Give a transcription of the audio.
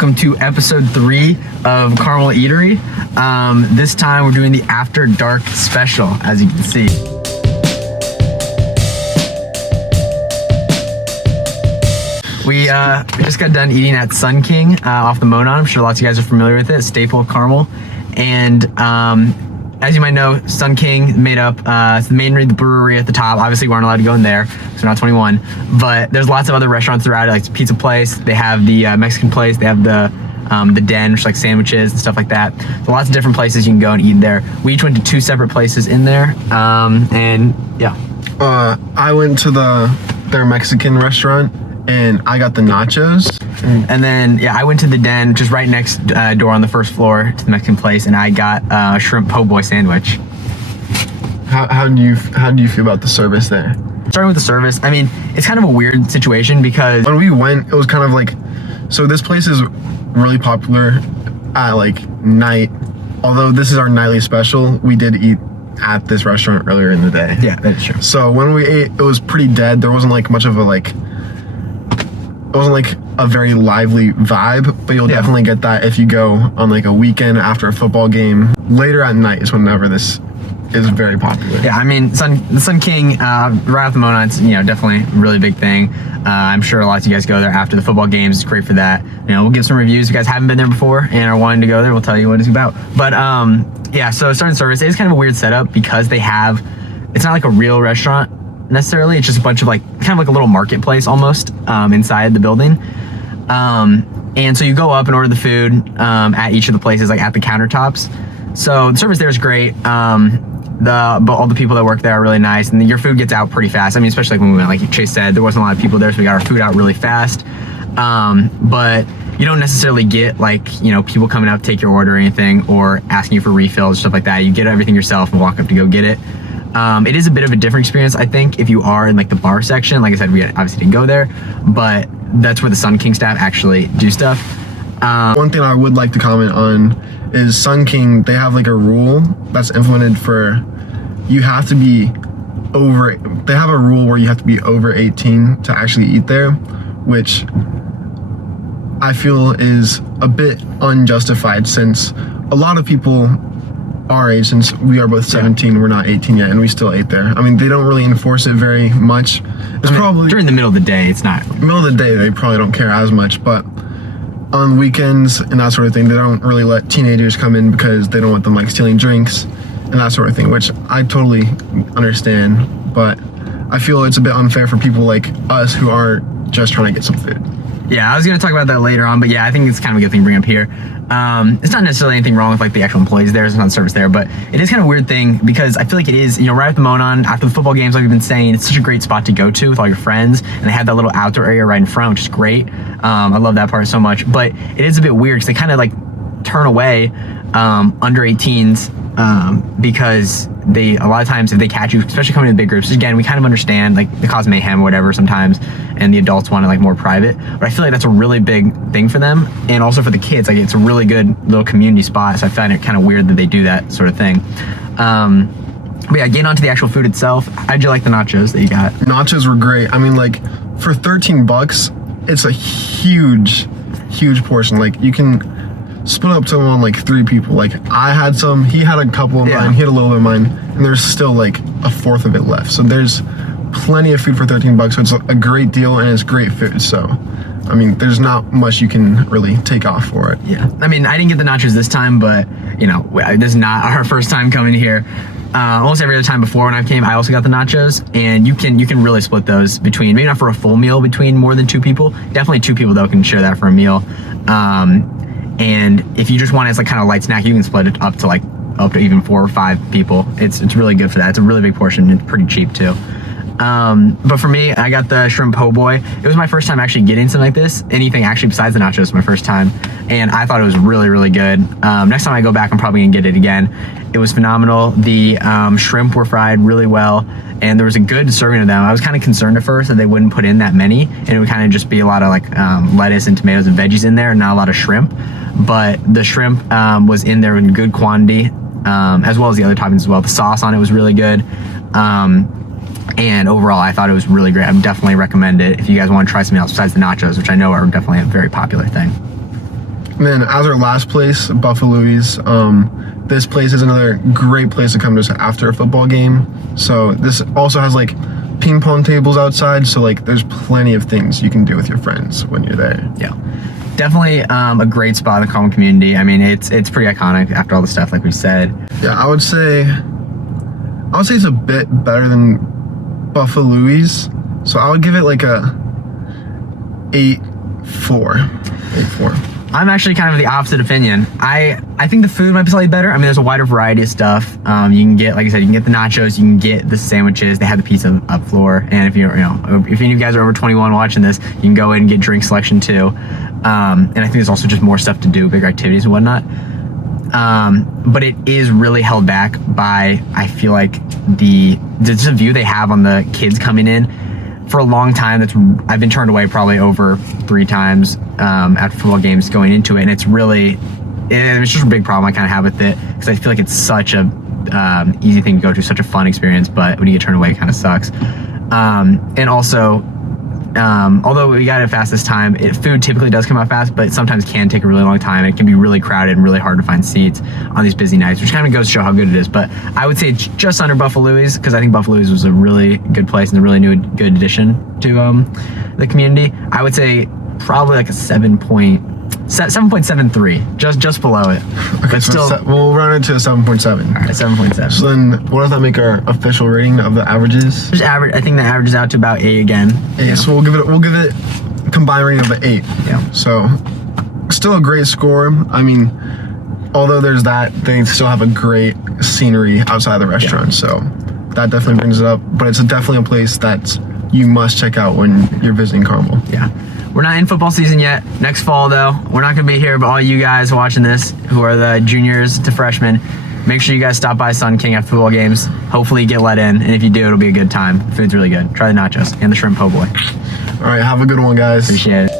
welcome to episode 3 of Carmel Eatery. This time we're doing the After Dark special, as you can see. We just got done eating at Sun King off the Monon. I'm sure lots of you guys are familiar with it, staple of Carmel. And as you might know, Sun King made up it's the main brewery at the top. Obviously, we aren't allowed to go in there because we're not 21. But there's lots of other restaurants throughout it, like the pizza place. They have the Mexican place. They have the Den, which is like sandwiches and stuff like that. So lots of different places you can go and eat there. We each went to 2 separate places in there, and yeah. I went to their Mexican restaurant, and I got the nachos. And then, yeah, I went to the Den, just right next door on the first floor to the Mexican place, and I got a shrimp po' boy sandwich. How do you feel about the service there? Starting with the service, I mean, it's kind of a weird situation because when we went, it was kind of like, so this place is really popular at like night. Although this is our nightly special, we did eat at this restaurant earlier in the day. Yeah, that's true. So when we ate, it was pretty dead. There wasn't like much of a it wasn't like a very lively vibe, but you'll definitely get that if you go on like a weekend after a football game. Later at night is whenever this is very popular. Yeah, I mean, the Sun King, right off the Monon, it's, definitely a really big thing. I'm sure lots of you guys go there after the football games. It's great for that. We'll give some reviews. If you guys haven't been there before and are wanting to go there, we'll tell you what it's about. But yeah, so starting service, it is kind of a weird setup because it's not like a real restaurant necessarily. It's just a bunch of kind of like a little marketplace almost inside the building. And so you go up and order the food at each of the places, like at the countertops. So the service there is great. But all the people that work there are really nice, and your food gets out pretty fast. I mean, especially when we went, like Chase said, there wasn't a lot of people there, so we got our food out really fast. But you don't necessarily get people coming up to take your order or anything, or asking you for refills, stuff like that. You get everything yourself and walk up to go get it. It is a bit of a different experience, I think, if you are in the bar section. Like I said, we obviously didn't go there, but that's where the Sun King staff actually do stuff. One thing I would like to comment on is Sun King, they have a rule that's implemented for they have a rule where you have to be over 18 to actually eat there, which I feel is a bit unjustified since a lot of people our age, since we are both 17, we're not 18 yet, and we still ate there. I mean, they don't really enforce it very much. Probably during the middle of the day, it's not. Middle of the day, they probably don't care as much, but on weekends and that sort of thing, they don't really let teenagers come in because they don't want them stealing drinks and that sort of thing, which I totally understand, but I feel it's a bit unfair for people like us who are just trying to get some food. Yeah, I was going to talk about that later on, but yeah, I think it's kind of a good thing to bring up here. It's not necessarily anything wrong with the actual employees there. There's not service there, but it is kind of a weird thing because I feel like it is, right at the Monon, after the football games, like we've been saying, it's such a great spot to go to with all your friends, and they have that little outdoor area right in front, which is great. I love that part so much, but it is a bit weird because they kind of turn away under 18s because a lot of times if they catch you, especially coming in big groups, again, we kind of understand the cause mayhem or whatever sometimes, and the adults want it more private, but I feel like that's a really big thing for them, and also for the kids, it's a really good little community spot, so I find it kind of weird that they do that sort of thing. But yeah, getting onto the actual food itself, how'd you like the nachos that you got? Nachos were great. I mean, for $13, it's a huge portion. You can split up to on 3 people. I had some, he had a couple of mine, he had a little bit of mine, and there's still a fourth of it left. So there's plenty of food for $13, so it's a great deal and it's great food. So I mean, there's not much you can really take off for it. Yeah, I mean, I didn't get the nachos this time, but this is not our first time coming here. Almost every other time before when I came, I also got the nachos, and you can really split those between, maybe not for a full meal between more than 2 people. Definitely 2 people though can share that for a meal. And if you just want it as kind of light snack, you can split it up to even 4 or 5 people. It's really good for that. It's a really big portion. It's pretty cheap too. But for me, I got the shrimp po' boy. It was my first time actually getting something like this. Anything actually besides the nachos was my first time, and I thought it was really, really good. Next time I go back, I'm probably gonna get it again. It was phenomenal. The shrimp were fried really well, and there was a good serving of them. I was kind of concerned at first that they wouldn't put in that many, and it would kind of just be a lot of lettuce and tomatoes and veggies in there, and not a lot of shrimp. But the shrimp was in there in good quantity, as well as the other toppings as well. The sauce on it was really good. And overall, I thought it was really great. I would definitely recommend it if you guys want to try something else besides the nachos, which I know are definitely a very popular thing. And then as our last place, Buffalo's. This place is another great place to come to after a football game. So this also has like ping pong tables outside. So like there's plenty of things you can do with your friends when you're there. Yeah. Definitely a great spot in the Carmel community. I mean, it's pretty iconic after all the stuff like we said. Yeah, I would say it's a bit better than Buffalo's. So I would give it like a 8.4. 8.4. I'm actually kind of the opposite opinion. I think the food might be slightly better. I mean, there's a wider variety of stuff. You can get, like I said, you can get the nachos, you can get the sandwiches. They have the pizza up floor. And if if any of you guys are over 21 watching this, you can go in and get drink selection too. And I think there's also just more stuff to do, bigger activities and whatnot. But it is really held back by, I feel like, the view they have on the kids coming in. For a long time, I've been turned away probably over 3 times at football games going into it, and it's just a big problem I kind of have with it, because I feel like it's such a easy thing to go to, such a fun experience, but when you get turned away, it kind of sucks. And also, although we got it fast this time, food typically does come out fast, but it sometimes can take a really long time, and it can be really crowded and really hard to find seats on these busy nights, which kind of goes to show how good it is. But I would say it's just under Buffalo's, because I think Buffalo's was a really good place and a really good addition to the community. I would say probably like a 7.73, just below it. Okay, but so still, we'll run it to a 7.7. all right, 7.7. So then, what does that make our official rating of the averages? Just average. I think that averages out to about 8 again. 8. Yeah. So we'll give it combined rating of the 8. Yeah. So still a great score. I mean, although there's that, they still have a great scenery outside the restaurant. Yeah. So that definitely brings it up. But it's definitely a place that you must check out when you're visiting Carmel. Yeah. We're not in football season yet. Next fall, though, we're not going to be here, but all you guys watching this who are the juniors to freshmen, make sure you guys stop by Sun King after football games. Hopefully you get let in, and if you do, it'll be a good time. The food's really good. Try the nachos and the shrimp po' boy. All right, have a good one, guys. Appreciate it.